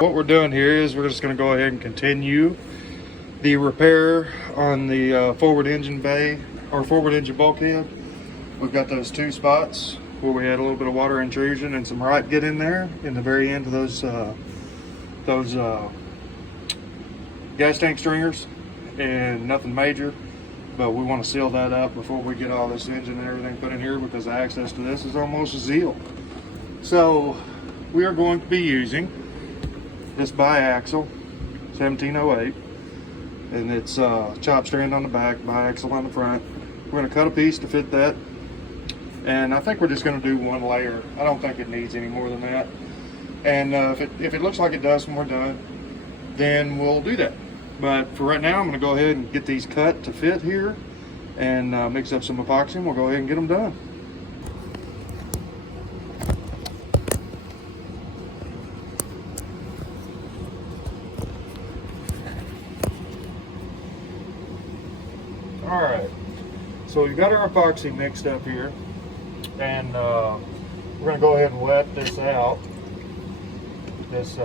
What we're doing here is we're just going to go ahead and continue the repair on the forward engine bay or forward engine bulkhead. We've got those two spots where we had a little bit of water intrusion and some rot get in there in the very end of those gas tank stringers, and nothing major, but we want to seal that up before we get all this engine and everything put in here, because the access to this is almost zeal. So we are going to be using this biaxial 1708, and it's chop strand on the back, biaxial on the front. We're going to cut a piece to fit that, and I think we're just going to do one layer. I don't think it needs any more than that, and if it looks like it does when we're done, then we'll do that. But for right now, I'm going to go ahead and get these cut to fit here and mix up some epoxy, and we'll go ahead and get them done. All right, so we've got our epoxy mixed up here, and we're going to go ahead and wet this out. This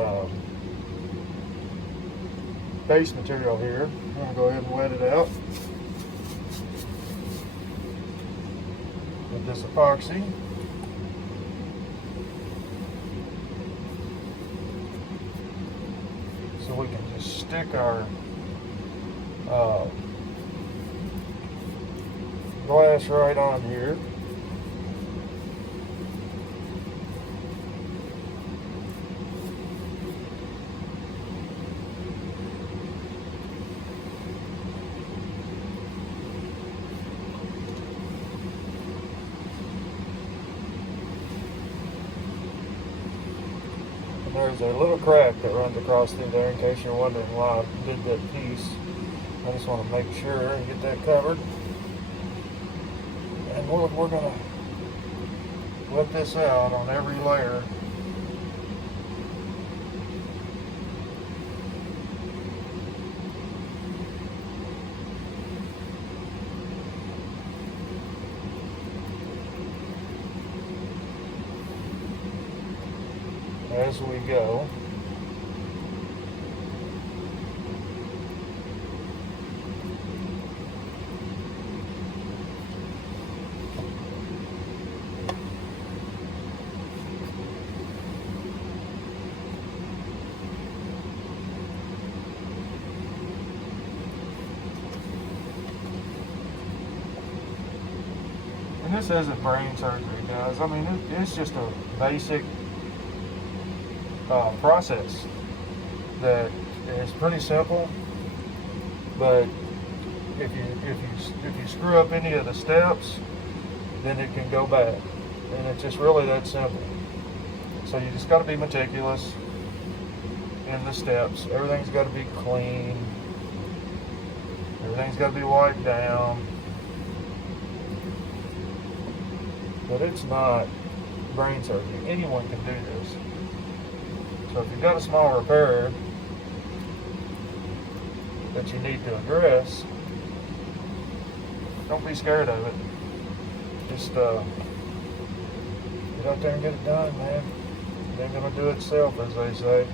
base material here, I'm going to go ahead and wet it out with this epoxy. So we can just stick our glass right on here. There's a little crack that runs across through there, in case you're wondering why I did that piece. I just want to make sure and get that covered. And we're going to wet this out on every layer. As we go. And this isn't brain surgery, guys. I mean, it's just a basic process that is pretty simple, but if you screw up any of the steps, then it can go bad, and it's just really that simple. So you just got to be meticulous in the steps. Everything's got to be clean. Everything's got to be wiped down. But it's not brain surgery. Anyone can do this. So if you've got a small repair that you need to address, don't be scared of it. Just get out there and get it done, man. It ain't gonna do itself, as they say.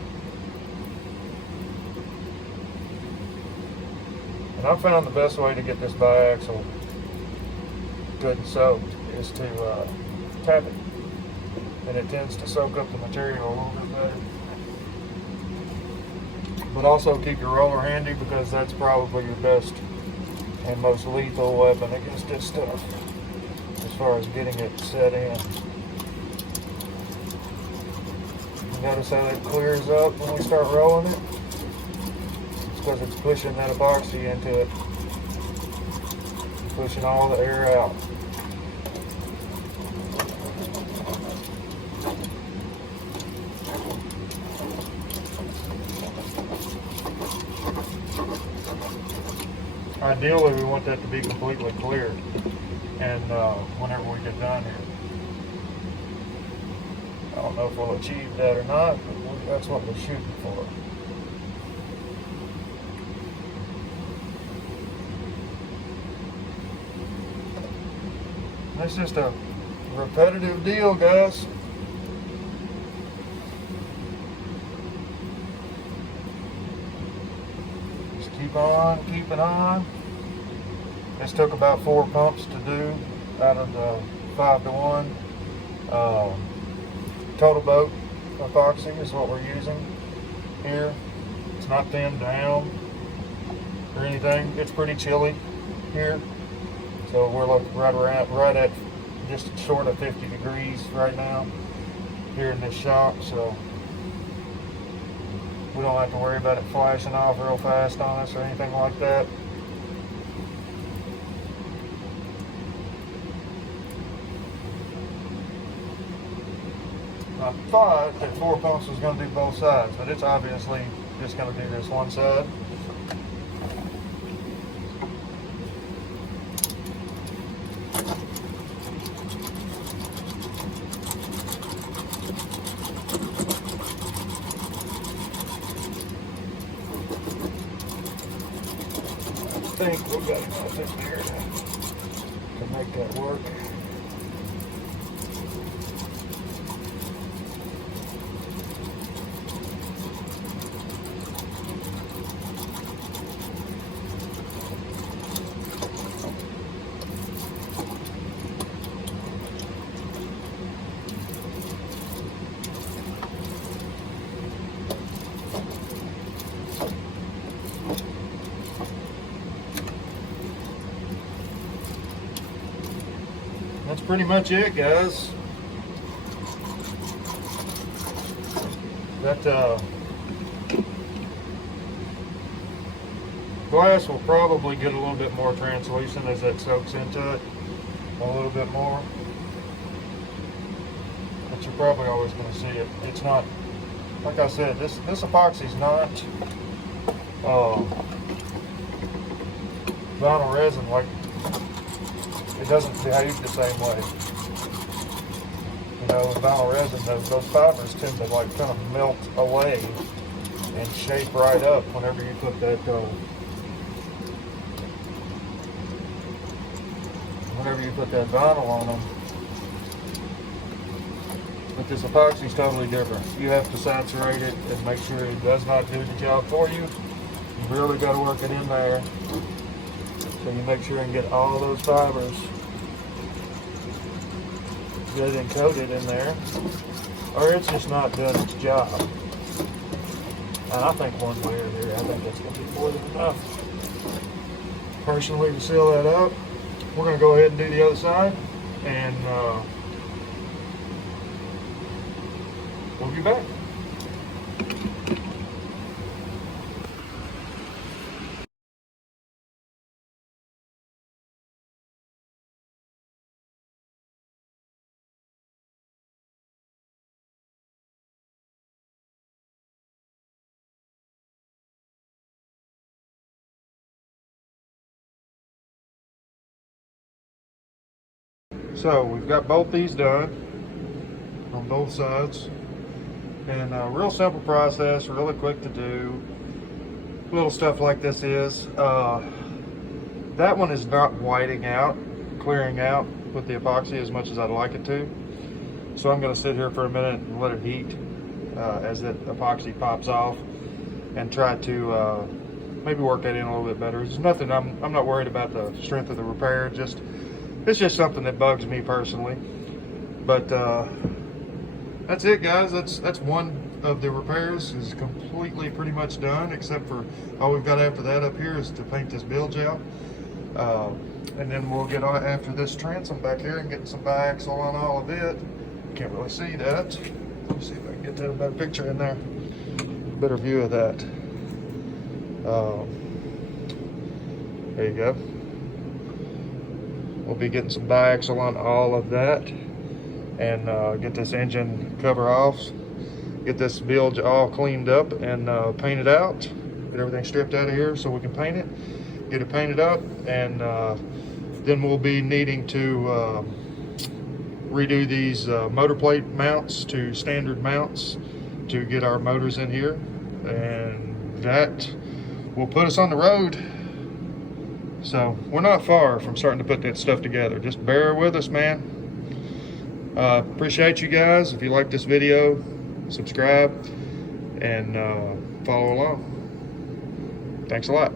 And I found the best way to get this biaxial good and soaked is to tap it, and it tends to soak up the material a little bit better. But also keep your roller handy, because that's probably your best and most lethal weapon against this stuff as far as getting it set in. You notice how that clears up when we start rolling it? It's because it's pushing that epoxy into it, pushing all the air out. Ideally, we want that to be completely clear, and whenever we get done here. I don't know if we'll achieve that or not, but that's what we're shooting for. It's just a repetitive deal, guys. keep on keeping on. This took about 4 pumps to do out of the 5-to-1. Total boat epoxy is what we're using here. It's not thinned down or anything. It's pretty chilly here, so we're looking right at just short of 50 degrees right now here in this shop, so we don't have to worry about it flashing off real fast on us or anything like that. I thought that 4 pumps was going to do both sides, but it's obviously just going to do this one side. I think we've got enough in here to make that work. That's pretty much it, guys. That glass will probably get a little bit more translucent as that soaks into it a little bit more, but you're probably always going to see it. It's not, like I said, this epoxy is not vinyl resin. Like, it doesn't behave the same way. You know, with vinyl resin, those fibers tend to like kind of melt away and shape right up whenever you put that vinyl on them. But this epoxy is totally different. You have to saturate it and make sure it does not do the job for you. You really got to work it in there, so you make sure and get all those fibers good and coated in there, or it's just not doing its job. And I think one layer here, I think that's going to be more than enough, personally, to seal that up. We're going to go ahead and do the other side, and we'll be back. So we've got both these done on both sides, and a real simple process, really quick to do. Little stuff like this is, that one is not whiting out, clearing out with the epoxy as much as I'd like it to. So I'm going to sit here for a minute and let it heat as that epoxy pops off, and try to maybe work that in a little bit better. There's nothing, I'm not worried about the strength of the repair, it's just something that bugs me personally. But that's it, guys. That's one of the repairs is completely pretty much done, except for all we've got after that up here is to paint this biaxial. And then we'll get on after this transom back here and get some biaxial on all of it. You can't really see that. Let me see if I can get that a better picture in there. Better view of that. There you go. We'll be getting some biaxial on all of that, and get this engine cover off, get this bilge all cleaned up and painted out, get everything stripped out of here so we can paint it, get it painted up, and then we'll be needing to redo these motor plate mounts to standard mounts to get our motors in here, and that will put us on the road. So we're not far from starting to put that stuff together. Just bear with us, man. Appreciate you guys. If you like this video, subscribe and follow along. Thanks a lot.